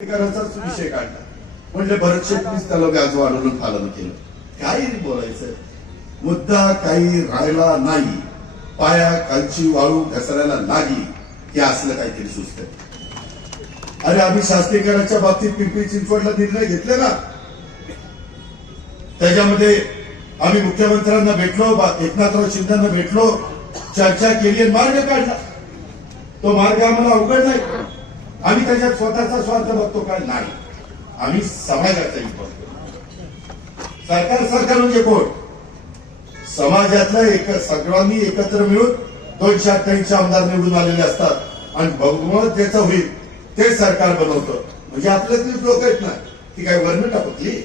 विषय काढला म्हणजे भरत शेट्टीच त्याला व्याज वाढवून पालन केलं. काही बोलायचं मुद्दा काही राहिला नाही, पाया खालची वाळू घसरायला नाही हे असलं काहीतरी सुचत. अरे आम्ही शास्त्रीकरांच्या बाबतीत पिंपरी चिंचवडला निर्णय घेतले ना, त्याच्यामध्ये आम्ही मुख्यमंत्र्यांना भेटलो, एकनाथराव शिंदेना भेटलो, चर्चा केली आणि मार्ग काढला. तो मार्ग आम्हाला अवघड नाही. आम्ही त्याच्यात स्वतःचा स्वार्थ बघतो काय नाही, आम्ही समाजाचा हित बघतो. सरकार म्हणजे कोण? समाजातल्या सगळ्यांनी एकत्र मिळून 288 आमदार निवडून आलेले असतात आणि बहुमत ज्याचं होईल ते सरकार बनवतं. म्हणजे आपल्यातली लोक आहेत ना, ती काय वर्ण टाकली.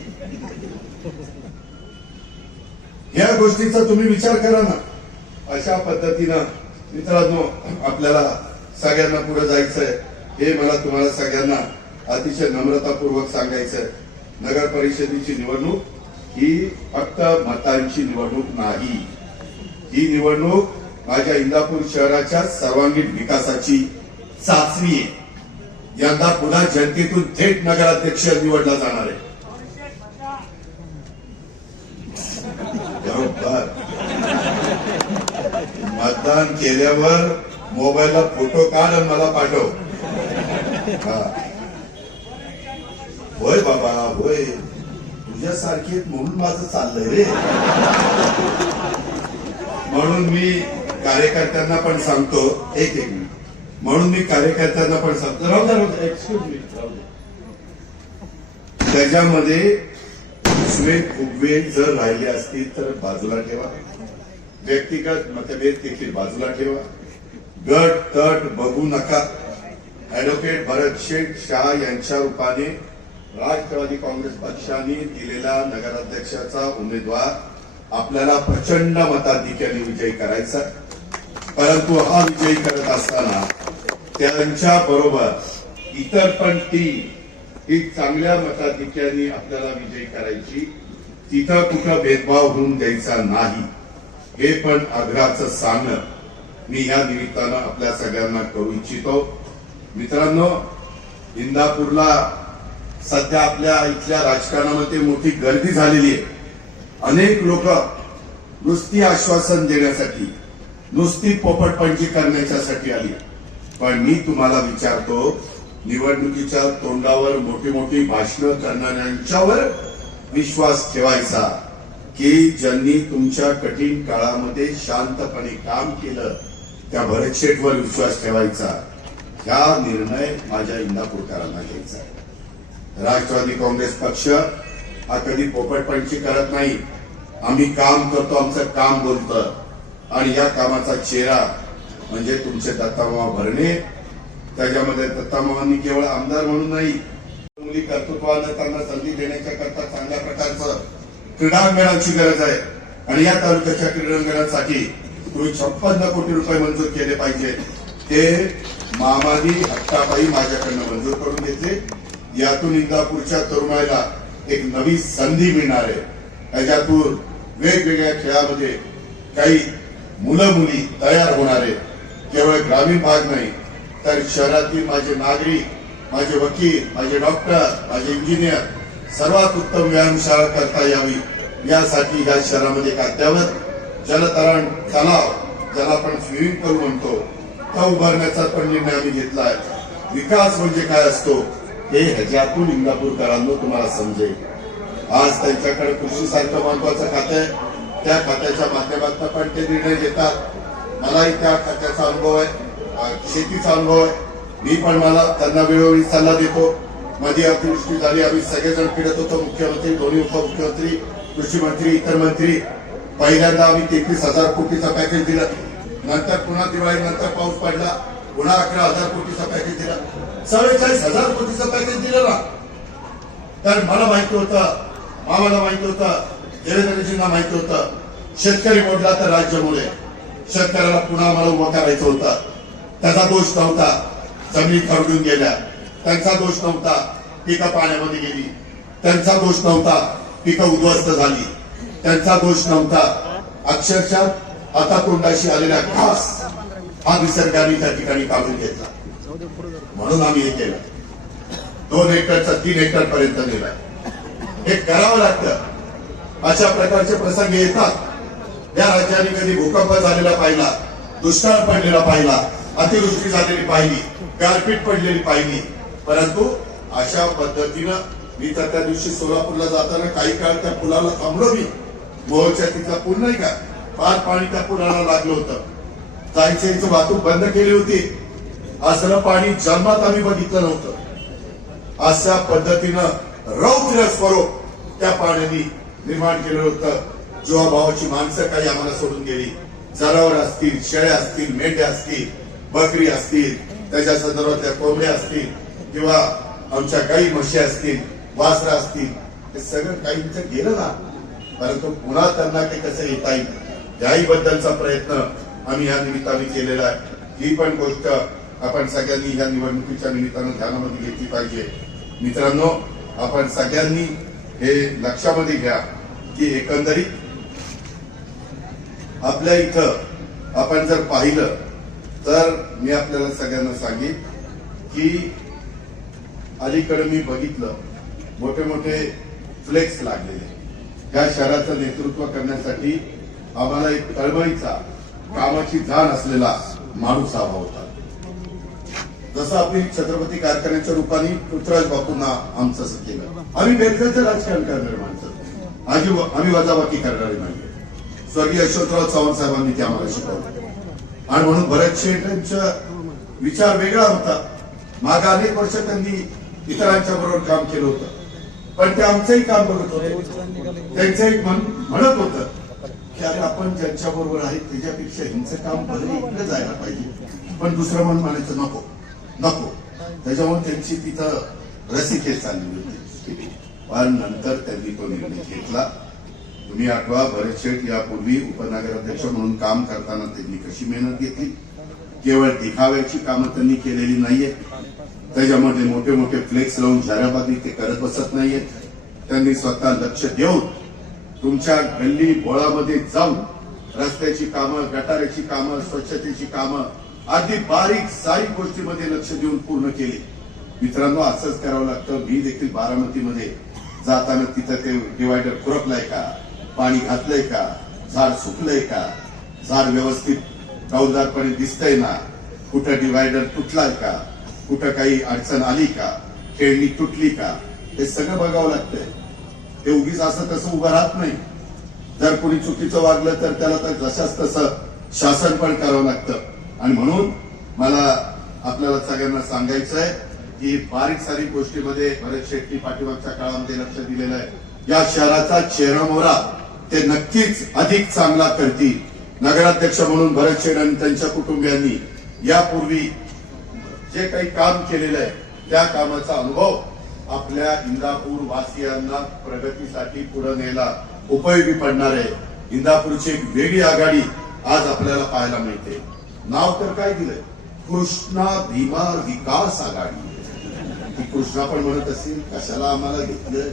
या गोष्टीचा तुम्ही विचार करा ना. अशा पद्धतीनं मित्रांनो आपल्याला सगळ्यांना पुढे जायचंय, हे मला तुम्हाला सगळ्यांना अतिशय नम्रतापूर्वक सांगायचंय. नगर परिषदेची निवडणूक ही फक्त मतांची निवडणूक नाही, ही निवडणूक माझ्या इंदापूर शहराच्या सर्वांगीण विकासाची चाचणी आहे. यंदा पुन्हा जनतेतून थेट नगराध्यक्ष निवडला जाणार आहे. बरोबर. मतदान केल्यावर मोबाईलला फोटो काढ आणि मला पाठव. होय बाबा होय, तुझ्यासारखे म्हणून माझं चाललंय रे. म्हणून मी कार्यकर्त्यांना पण सांगतो, एक मिनिट, म्हणून मी कार्यकर्त्यांना पण सांगतो, राहू द्या एक्सक्यूज मी, त्याच्यामध्ये दुसरे फुगवे जर राहिले असतील तर बाजूला ठेवा, व्यक्तिगत मतभेद देखील बाजूला ठेवा, गट तट बघू नका. ऍडव्होकेट भरत शेठ शाह यांच्या रूपाने राष्ट्रवादी काँग्रेस पक्षाने दिलेला नगराध्यक्षाचा उमेदवार आपल्याला प्रचंड मताधिक्याने विजयी करायचा. परंतु हा विजयी करत असताना त्यांच्या बरोबर इतर पण टीम ही चांगल्या मताधिक्याने आपल्याला विजयी करायची. तिथं कुठं भेदभाव होऊन द्यायचा नाही, हे पण आग्रहाचं सांगणं मी या निमित्तानं आपल्या सगळ्यांना करू इच्छितो. मित्रांनो, इंदापूरला सध्या आपल्या इथल्या राजकारणामध्ये मोठी गर्दी झालेली आहे. अनेक लोक नुसती आश्वासन देण्यासाठी, नुसती पोपटपंची करण्याच्यासाठी आली. पण मी तुम्हाला विचारतो, निवडणुकीच्या तोंडावर मोठी मोठी भाषणं करणाऱ्यांच्यावर विश्वास ठेवायचा की ज्यांनी तुमच्या कठीण काळामध्ये शांतपणे काम केलं त्या भरत शेठवर विश्वास ठेवायचा. हा निर्णय माझ्या इंदापूरकरांना घ्यायचा आहे. राष्ट्रवादी काँग्रेस पक्ष हा कधी पोपटपंची करत नाही. आम्ही काम करतो, आमचं काम बोलतं, आणि या कामाचा चेहरा म्हणजे तुमचे दत्तामामा भरणे. त्याच्यामध्ये दत्तामामांनी केवळ आमदार म्हणून नाही, मुली कर्तृत्वानं त्यांना संधी देण्याच्या करता चांगल्या प्रकारचं क्रीडांगणाची गरज आहे. आणि या तालुक्याच्या क्रीडांगणासाठी तुम्ही 56 कोटी रुपये मंजूर केले पाहिजे. ते मामानी हट्टापायी माझ्याकडनं मंजूर करून घेतले. यातून इंदापूरच्या तरुणाईला एक नवी संधी मिळणार आहे. त्याच्यातून वेगवेगळ्या खेळामध्ये काही मुलं मुली तयार होणार आहे. केवळ ग्रामीण भाग नाही तर शहरातील माझे नागरिक, माझे वकील, माझे डॉक्टर, माझे इंजिनियर सर्वात उत्तम व्यायामशाळा करता यावी यासाठी या शहरामध्ये एक अद्यावत जलतरण तलाव, ज्याला आपण स्विमिंग पूल म्हणतो, तो उभारण्याचा पण निर्णय आम्ही घेतला आहे. विकास म्हणजे काय असतो हे ह्याच्यातून इंदापूरकरांना तुम्हाला समजेल. आज त्यांच्याकडे कृषीसारखं महत्वाचं खातं आहे, त्या खात्याच्या माध्यमातून पण ते निर्णय घेतात. मलाही त्या खात्याचा अनुभव आहे, शेतीचा अनुभव आहे. मी पण मला त्यांना वेळोवेळी सल्ला देतो. मध्ये अतिवृष्टी झाली, आम्ही सगळेजण फिरत होतो, मुख्यमंत्री, दोन्ही उपमुख्यमंत्री, कृषी मंत्री, इतर मंत्री. पहिल्यांदा आम्ही 33,000 कोटीचं पॅकेज दिलं. नंतर पुन्हा दिवाळीनंतर पाऊस पडला, पुन्हा 11,000 कोटीचं पॅकेज दिलं. 44,000 कोटीचं पॅकेज दिलं ना. तर मला माहिती होतं, आम्हाला माहिती होतं, देवेंद्रजींना माहिती होतं, शेतकरी मोडला तर राज्य मोडे. शेतकऱ्याला पुन्हा आम्हाला उभं करायचं होतं. त्याचा दोष नव्हता जमिनी खरडून गेल्या, त्यांचा दोष नव्हता पिकं पाण्यामध्ये गेली, त्यांचा दोष नव्हता पिकं उद्ध्वस्त झाली, त्यांचा दोष नव्हता अक्षरशः हातातोंडाशी आलेल्या घास हा निसर्गाने त्या ठिकाणी काढून घेतला. म्हणून आम्ही हे केलं. 2 हेक्टरचा 3 हेक्टर पर्यंत नेलाय. हे करावं लागतं. अशा प्रकारचे प्रसंग येतात. या राज्याने कधी भूकंप झालेला पाहिला, दुष्काळ पडलेला पाहिला, अतिवृष्टी झालेली पाहिली, गारपीट पडलेली पाहिली, परंतु अशा पद्धतीनं मी तर त्या दिवशी सोलापूरला जाताना काही काळ त्या पुलाला थांबलो. मी मोहोळच्या तिथला पूल नाही का, फार पाणी त्या पुलाला लागलं होतं. जायचं यायचं वाहतूक बंद केली होती. असलं पाणी जन्मात आम्ही बघितलं नव्हतं. अशा पद्धतीनं रौद्र स्वरूप त्या पाण्याने निर्माण केलं होतं. जीवाभावाची माणसं काही आम्हाला सोडून गेली. जनावर असतील, शेळ्या असतील, मेंढ्या असतील, बकरी असतील, त्याच्या संदर्भातल्या कोंबड्या असतील किंवा आमच्या गाई म्हशी असतील, वासरा असतील, हे सगळं काहींचं गेलं ना. परंतु पुन्हा त्यांना ते कसं येता येईल याही बद्दलचा प्रयत्न आम्ही या निमित्ताने केलेला आहे. ही पण गोष्ट आपण सगळ्यांनी या निवडणुकीच्या निमित्तानं ध्यानामध्ये घेतली पाहिजे. मित्रांनो, आपण सगळ्यांनी हे लक्षामध्ये घ्या की एकंदरीत आपल्या इथं आपण जर पाहिलं तर मी आपल्याला सगळ्यांना सांगेन की अलीकडे मी बघितलं मोठे मोठे फ्लेक्स लागलेले. या शहराचं नेतृत्व करण्यासाठी आम्हाला एक तळमळीचा, कामाची जाण असलेला माणूस हवा होता. जसं आपली छत्रपती कारखान्याच्या रूपाने पृथ्वीराज बापूंना आमचं असं केलं. आम्ही बेलगाचं राजकारण करणारे माणसं, आम्ही वजाबाकी करणारे नाही. स्वर्गीय यशवंतराव चव्हाण साहेबांनी ते आम्हाला शिकवलं आणि म्हणून बरेच शेठांचा विचार वेगळा होता. मागे अनेक वर्ष त्यांनी इतरांच्या बरोबर काम केलं होतं, पण ते आमचंही काम बघत होते. त्यांचंही म्हणत होतं की अरे आपण ज्यांच्या बरोबर आहे त्याच्यापेक्षा हिंचं काम भले इकडे जायला पाहिजे, पण दुसरं मन म्हणायचं नको नको. त्याच्यामुळे त्यांची तिथं रसिकेत चालली होती. पण नंतर त्यांनी तो निर्णय घेतला. तुम्ही आठवा, भरत शेठ यापूर्वी उपनगराध्यक्ष म्हणून काम करताना त्यांनी कशी मेहनत घेतली. केवळ दिखाव्याची कामं त्यांनी केलेली नाहीये. त्याच्यामध्ये मोठे मोठे फ्लेक्स लावून जाहिराबादी ते करत बसत नाहीये. त्यांनी स्वतः लक्ष देऊन तुमच्या गल्ली बोळामध्ये जाऊन रस्त्याची कामं, गटाराची कामं, स्वच्छतेची कामं, अगदी बारीक सारीक गोष्टीमध्ये लक्ष देऊन पूर्ण केली. मित्रांनो, असंच करावं लागतं. मी देखील बारामतीमध्ये जाताना तिथं ते डिवायडर खुरपलाय का, पाणी घातलंय का, झाड सुकलंय का, झाड व्यवस्थित डौलदारपणे दिसतंय ना, कुठं डिवायडर तुटलाय का, कुठं काही अडचण आली का, खेळणी तुटली का, हे सगळं बघावं लागतंय. ते उगीच असं तसं उभं राहत नाही. जर कोणी चुकीचं वागलं तर त्याला तर जशाच तसं शासन पण करावं लागतं. आणि म्हणून मला आपल्याला सगळ्यांना सांगायचं आहे की बारीक सारीक गोष्टीमध्ये भरत शेट्टी पाठीमागच्या काळामध्ये लक्ष दिलेलं आहे. या शहराचा चेहरामोहरा ते नक्कीच अधिक चांगला करतील. नगराध्यक्ष म्हणून भरत शेठ आणि त्यांच्या कुटुंबियांनी यापूर्वी जे काही काम केलेलं आहे त्या कामाचा अनुभव आपल्या इंदापूर वासियांना प्रगतीसाठी पुढे न्यायला उपयोगी पडणार आहे. इंदापूरची एक वेगळी आघाडी आज आपल्याला पाहायला मिळते. नाव तर काय दिलंय, कृष्णा भीमा विकास आघाडी. ती कृष्णा पण म्हणत असेल कशाला आम्हाला घेतलं,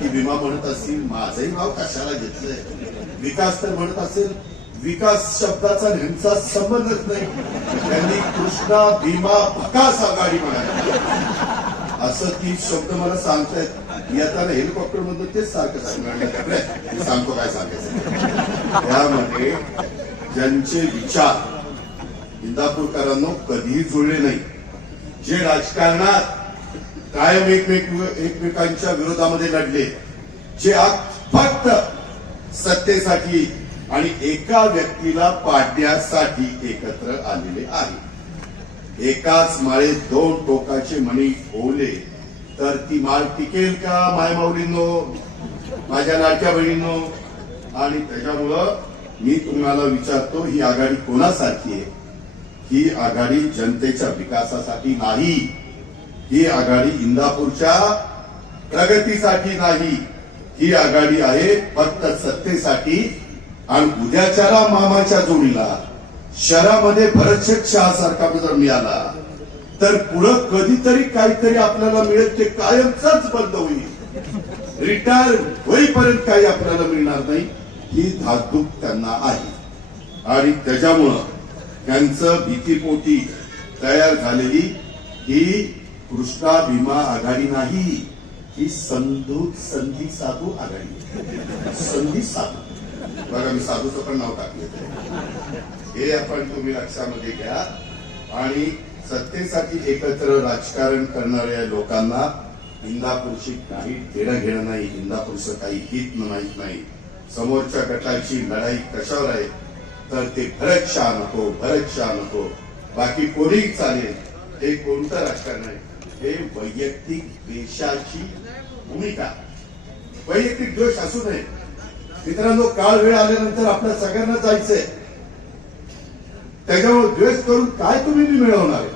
ती भीमा म्हणत असेल माझंही नाव कशाला घेतलंय, विकास तर म्हणत असेल, विकास शब्दाचा ह्यांचा संबंधच नाही. त्यांनी कृष्णा भीमा भकास आघाडी म्हणाली. असं ती शब्द मला सांगतायत. येताना हेलिकॉप्टर मधून तेच सारखं सांगणार, सांगतो काय सांगायचं. त्यामध्ये ज्यांचे विचार इंदापूरकरांनो कधीही जुळले नाही, जे राजकारणात कायम एकमेकांच्या विरोधामध्ये लढले, जे आज फक्त सत्तेसाठी आणि एका व्यक्तीला पाडण्यासाठी एकत्र आलेले आहे. एकाच माळे दोन टोकाचे मणी ओवले तर ती माळ टिकेल का मायमाऊलींनो, माझ्या लाडक्या बहिणींनो. आणि त्याच्यामुळं मी तुम्हाला विचारतो, ही आघाडी कोणासाठी आहे? ही आघाडी जनतेच्या विकासासाठी नाही. ही आघाडी इंदापूरच्या प्रगतीसाठी नाही. ही आघाडी आहे फक्त सत्तेसाठी. आणि उद्याच्याला मामाच्या जोडीला शहरामध्ये भरतशेठ शहा सारखा जर मिळाला तर पुढं कधीतरी काहीतरी आपल्याला मिळेल, ते कायमच बंद होईल. रिटायर होईपर्यंत काही आपल्याला मिळणार नाही, ही धाकधूक त्यांना आहे. आणि त्याच्यामुळं त्यांचं भीतीपोटी तयार झालेली ही कृष्णा भीमा आघाडी नाही, ही संधी साधू आघाडी. संधी साधू बघा, मी साधूचं पण नाव टाकले. हे आपण तुम्ही लक्षामध्ये घ्या. आणि सत्तेसाठी एकत्र राजकारण करणाऱ्या लोकांना इंदापूरशी काही देणं घेणं नाही, इंदापूरचं काही हित माहित नाही. समोरच्या गटाची लढाई कशावर आहे तर ते भरत शाह नको, बाकी कोणीही चालेल. हे कोणतं राजकारण आहे? हे वैयक्तिक देशाची भूमिका, वैयक्तिक द्वेष असू नये. मित्रांनो, काळ वेळ आल्यानंतर आपल्या सगळ्यांना जायचंय. त्याच्यामुळे द्वेष करून काय तुम्ही मिळवणार आहे?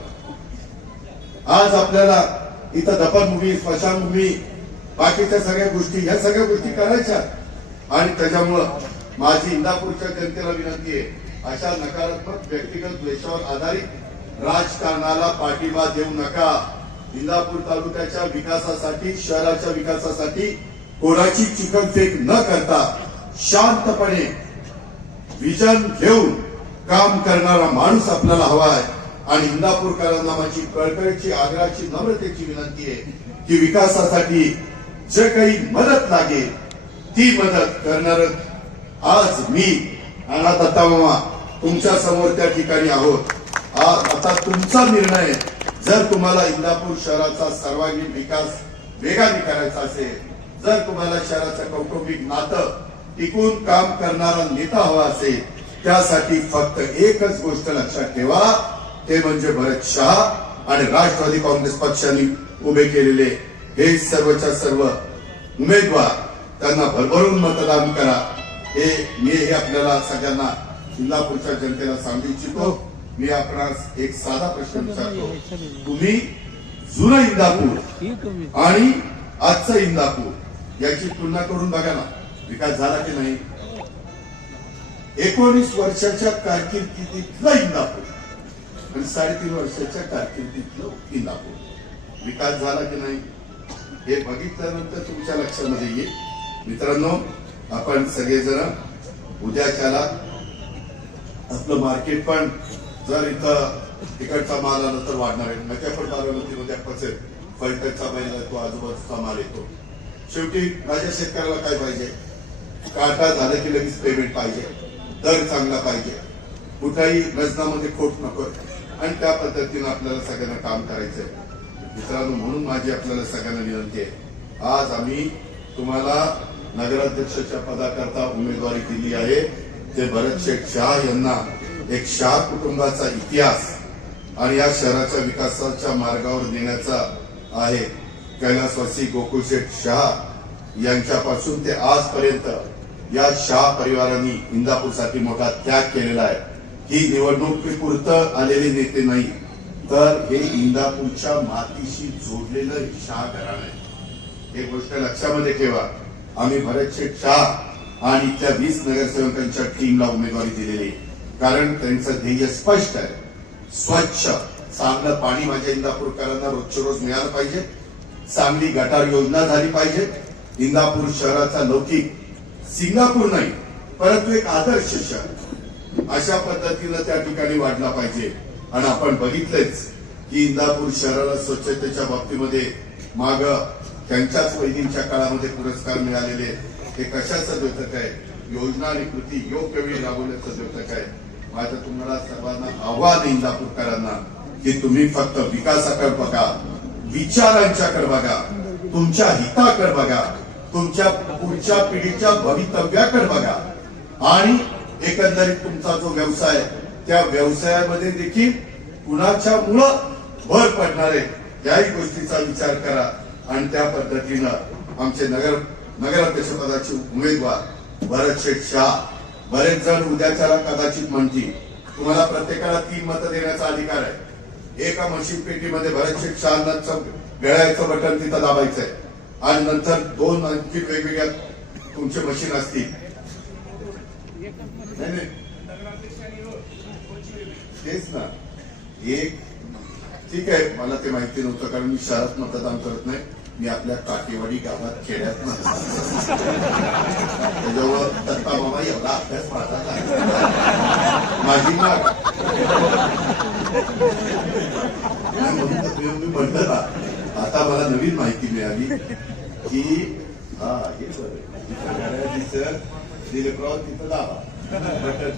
आज आपल्याला इथं दफनभूमी, स्मशानभूमी, बाकीच्या सगळ्या गोष्टी, या सगळ्या गोष्टी करायच्या. आणि त्याच्यामुळं माझी इंदापूरच्या जनतेला विनंती आहे, अशा नकारात्मक व्यक्तिगत द्वेषावर आधारित राजकारणाला पाठिंबा देऊ नका. इंदापूर तालुक्याच्या विकासासाठी, शहराच्या विकासासाठी कोणाची चिकनफेक न करता शांतपणे विजन घेऊन काम करणारा माणूस आपल्याला हवा आहे. आणि इंदापूरकरांना माझी कळकळीची, आग्रहाची, नम्रतेची विनंती आहे की विकासासाठी जे काही मदत लागेल ती मदत करणार. आज मी आणि दत्ता मामा तुमच्या समोर त्या ठिकाणी आहोत. आता तुमचा निर्णय. जर तुम्हाला इंदापूर शहराचा सर्वांगीण विकास वेगाने करायचा असेल, जर तुम्हाला शहराचं कौटुंबिक नातं टिकून काम करणारा नेता हवा असेल, त्यासाठी फक्त एकच गोष्ट लक्षात ठेवा, ते म्हणजे भरत शाह आणि राष्ट्रवादी काँग्रेस पक्षाने उभे केलेले हे सर्वच्या सर्व उमेदवार, त्यांना भरभरून मतदान करा. हे आपल्याला सगळ्यांना, इंदापूरच्या जनतेला सांगू इच्छितो. मी आपणास एक साधा प्रश्न विचारतो, तुम्ही जुनं इंदापूर आणि आजचं इंदापूर याची तुलना करून बघा ना, विकास झाला की नाही? 19 वर्षाच्या कारकिर्दीतलं इंदापूर आणि 3.5 वर्षाच्या कारकिर्दीतलं इंदापूर, विकास झाला की नाही? हे बघितल्यानंतर तुमच्या लक्षामध्ये येईल. मित्रांनो, आपण सगळेजण उद्याच्याला आपलं मार्केट पण जर इथं तिकडचा माल आला तर वाढणार आहे. नक्या पण बारामतीमध्ये पचेल, फलटणचा बैल येतो, आजूबाजूचा माल येतो. शेवटी माझ्या शेतकऱ्याला काय पाहिजे? काटा झालं की लगेच पेमेंट पाहिजे, दर चांगला पाहिजे, कुठल्याही वजनामध्ये खोट नको. आणि त्या पद्धतीनं आपल्याला सगळ्यांना काम करायचंय. मित्रांनो, म्हणून माझी आपल्याला सगळ्यांना विनंती आहे, आज आम्ही तुम्हाला नगराध्यक्षाच्या पदाकरता उमेदवारी दिली आहे. ते भरत शेठ शाह यांना एक शाह कुटुंबाचा इतिहास आणि या शहराच्या विकासाच्या मार्गावर नेण्याचा आहे. कैलासवासी गोकुळशेठ शाह यांच्यापासून ते आजपर्यंत या शाह परिवारांनी इंदापूरसाठी मोठा त्याग केलेला आहे. ही निवडणुकीपुरतं आलेले नेते नाही, तर हे इंदापूरच्या मातीशी जोडलेलं शाह घराणं आहे. हे गोष्ट लक्षामध्ये ठेवा. आम्ही भरत शेठ शाह आणि त्या 20 नगरसेवकांच्या टीमला उमेदवारी दिलेली, कारण त्यांचं ध्येय स्पष्ट आहे. स्वच्छ चांगलं पाणी माझ्या इंदापूरकरांना रोजच्या रोज मिळालं पाहिजे, चांगली गटार योजना झाली पाहिजे. इंदापूर शहराचा लौकिक सिंगापूर नाही परंतु एक आदर्श शहर अशा पद्धतीनं त्या ठिकाणी वाढला पाहिजे. आणि आपण बघितलेच की इंदापूर शहराला स्वच्छतेच्या बाबतीमध्ये माग त्यांच्याच वैदिकच्या काळामध्ये पुरस्कार मिळालेले. हे कशाचं द्योतक आहे? योजना आणि कृती योग्य वेळी राबवण्याचं द्योतक आहे. माझं तुम्हाला सर्वांना आव्हान आहे इंदापूरकरांना की तुम्ही फक्त विकासाकडे बघा, विचारांच्याकडे बघा, तुमच्या हिताकडे बघा, तुमच्या पुढच्या पिढीच्या भवितव्याकडे बघा. आणि एकंदरीत तुमचा जो व्यवसाय, त्या व्यवसायामध्ये देखील कुणाच्यामुळं भर पडणार आहे याही गोष्टीचा विचार करा. आणि त्या पद्धतीनं आमचे नगराध्यक्ष पदाचे उमेदवार भरत शेठ शाह, बरेच जण उद्याच्याला कदाचित म्हणतील तुम्हाला प्रत्येकाला 3 मतं देण्याचा अधिकार आहे. एका मशीन पेटीमध्ये भरत शेठ शाहांचं गळ्याचं बटन तिथं दाबायचंय आणि नंतर 2 आणखी वेगवेगळ्या तुमचे मशीन असतील. नाही, तेच ना. एक ठीक आहे, मला ते माहिती नव्हतं कारण मी शहरात मतदान करत नाही. मी आपल्या काटेवाडी गावात खेड्यात त्याच्यावर दत्ता मामा एवढा अभ्यास माझा माझी मी म्हटलं ना, आता मला नवीन माहिती मिळाली की हा हे घड्याळाचं दिलक्रॉस तिथं दाबा बटन.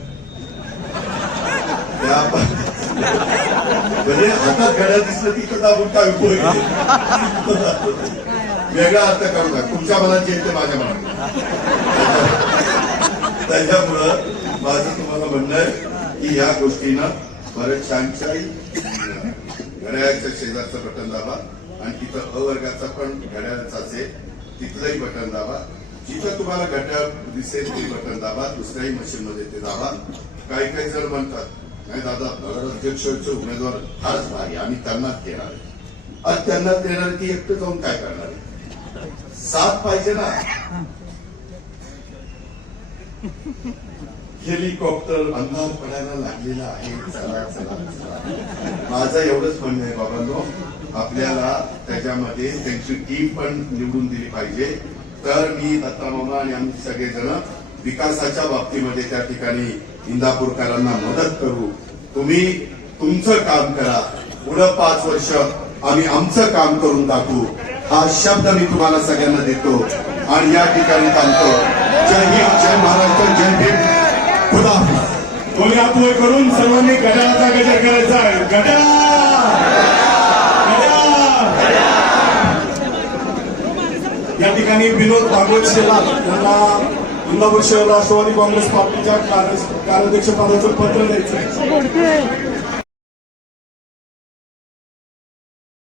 म्हणजे हातात घड्याळ दिसलं तिथं दाबून काय उपयोग. वेगळा अर्थ करू नका, तुमच्या मनात जे येते माझ्या मनात. त्याच्यामुळं माझं तुम्हाला म्हणणं आहे की या गोष्टीनं बऱ्याचशांच्याही घड्याळाच्या शेजारचं बटन दाबा आणि तिथं अवर्गाचा पण घड्याळाचा असेल तिथलंही बटन दाबा. जिथं तुम्हाला घड्याळ दिसेल ते बटन दाबा, दुसऱ्याही मशीन मध्ये ते दाबा. काही काही जण म्हणतात नाही दादा नगराध्यक्षाचे उमेदवार फारच भारी, आम्ही त्यांनाच देणार आहे. आज त्यांनाच देणार की एकटं जाऊन काय करणार आहे? साथ पाहिजे ना. हेलिकॉप्टर अंधार पडायला लागलेला आहे, चला चला चला. माझं एवढंच म्हणणं आहे बाबांनो, आपल्याला त्याच्यामध्ये त्यांची टीम पण निवडून दिली पाहिजे. तर मी दत्ता मामा आणि आम्ही सगळेजण विकासाच्या बाबतीमध्ये त्या ठिकाणी इंदापूरकरांना मदत करू. तुम्ही तुमचं काम करा, पुढं 5 वर्ष आम्ही आमचं काम करून दाखवू. हा शब्द मी तुम्हाला सगळ्यांना देतो आणि या ठिकाणी थांबतो. जय हिंद, जय महाराष्ट्र, जय भीम, खुदा हाफिज. कोणी हात वर करून सर्वांनी घड्याळाचा गजर करायचा आहे. या ठिकाणी विनोद भागवत शेलार यांना इंदापूर शहर राष्ट्रवादी काँग्रेस पार्टीच्या कार्याध्यक्ष पदाचं पत्र द्यायचं आहे.